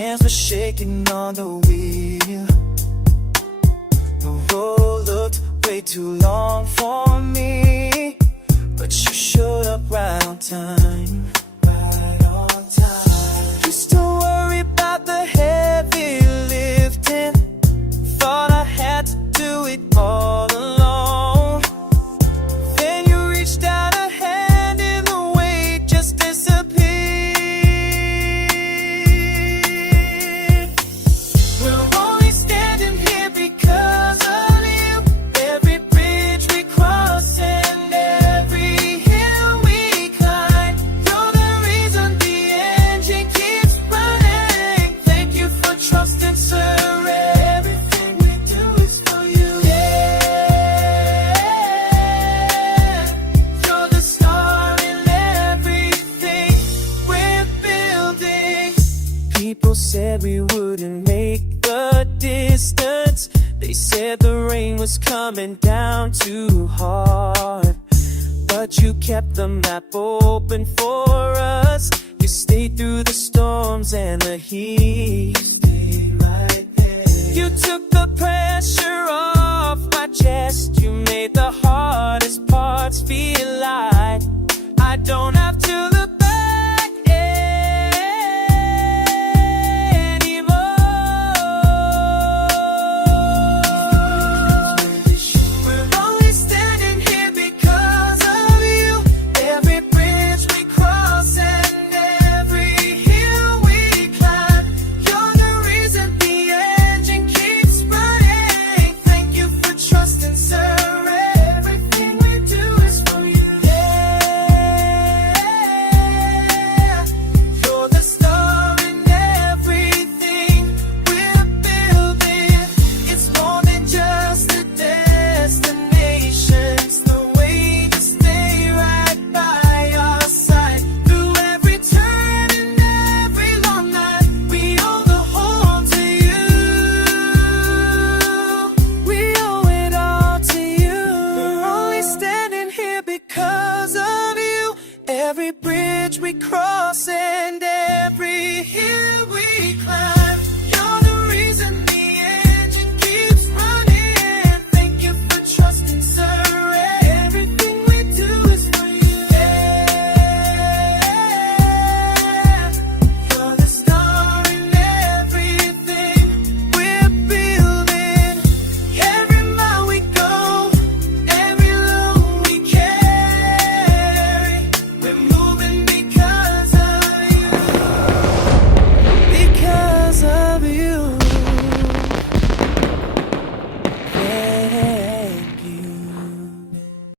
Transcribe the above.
hands were shaking on the wheel. The road looked way too long for me, but you showed up right on time. Right on time. Used to worry about the heavy lifting, thought I had to do it all alone. Then you reached out a hand and the weight just disappeared. We're only standing here because of you. Every bridge we cross and every hill we climb, you're the reason the engine keeps running. Thank you for trusting, sir. Everything we do is for you. Yeah, you're the star in everything we're building. People said we wouldn't make the distance. They said the rain was coming down too hard, but you kept the map open for us. You stayed through the storms and the heat. Stayed right there. You took